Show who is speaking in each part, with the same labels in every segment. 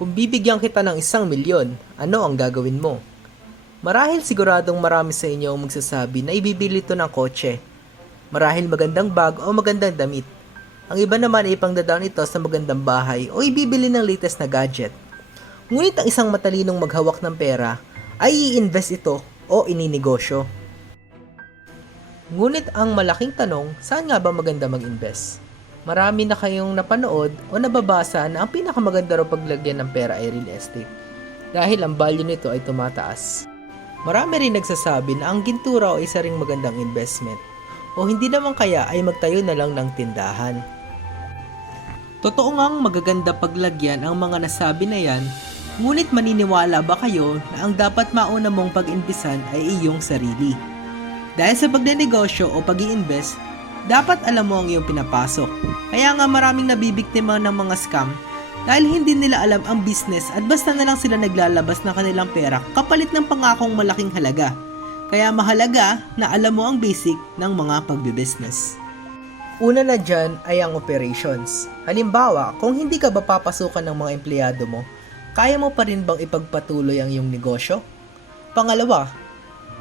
Speaker 1: Kung bibigyan kita ng isang milyon, ano ang gagawin mo? Marahil siguradong marami sa inyo ang magsasabi na ibibili ito ng kotse. Marahil magandang bag o magandang damit. Ang iba naman ay ipangdadaan ito sa magandang bahay o ibibili ng latest na gadget. Ngunit ang isang matalinong maghawak ng pera ay i-invest ito o ininegosyo. Ngunit ang malaking tanong, saan nga ba maganda mag-invest? Marami na kayong napanood o nababasa na ang pinakamaganda raw paglagyan ng pera ay real estate dahil ang value nito ay tumataas. Marami rin nagsasabi na ang ginto raw ay isa ring magandang investment o hindi naman kaya ay magtayo na lang ng tindahan. Totoo ngang magaganda paglagyan ang mga nasabi na yan, ngunit maniniwala ba kayo na ang dapat mauna mong pag-imbisan ay iyong sarili? Dahil sa pagnenegosyo o pag invest dapat alam mo ang iyong pinapasok. Kaya nga maraming nabibiktima ng mga scam dahil hindi nila alam ang business at basta na lang sila naglalabas ng kanilang pera kapalit ng pangakong malaking halaga. Kaya mahalaga na alam mo ang basic ng mga pagbibusiness. Una na dyan ay ang operations. Halimbawa, kung hindi ka ba papasukan ng mga empleyado mo, kaya mo pa rin bang ipagpatuloy ang iyong negosyo? Pangalawa,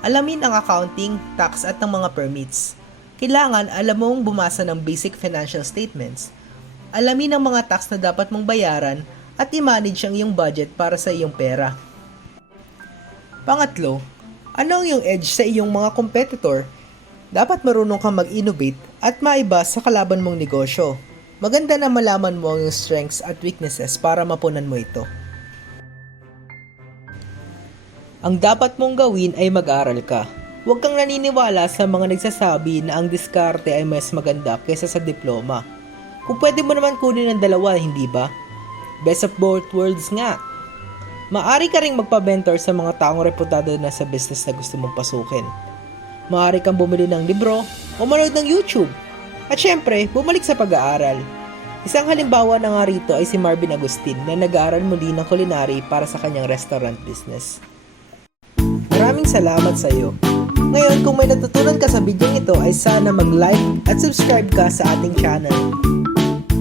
Speaker 1: alamin ang accounting, tax at ng mga permits. Kailangan alam mong bumasa ng basic financial statements. Alamin ang mga tax na dapat mong bayaran at i-manage ang iyong budget para sa iyong pera. Pangatlo, ano ang iyong edge sa iyong mga competitor? Dapat marunong kang mag-innovate at maiba sa kalaban mong negosyo. Maganda na malaman mo ang iyong strengths at weaknesses para mapunan mo ito. Ang dapat mong gawin ay mag-aral ka. Huwag kang naniniwala sa mga nagsasabi na ang diskarte ay mas maganda kaysa sa diploma. Kung pwede mo naman kunin ang dalawa, hindi ba? Best of both worlds nga. Maari ka ring magpa-mentor sa mga taong reputado na sa business na gusto mong pasukin. Maari kang bumili ng libro o manood ng YouTube. At syempre, bumalik sa pag-aaral. Isang halimbawa na nga rito ay si Marvin Agustin na nag-aaral muli ng culinary para sa kanyang restaurant business. Maraming salamat sa iyo. Ngayon, kung may natutunan ka sa video ito ay sana mag-like at subscribe ka sa ating channel.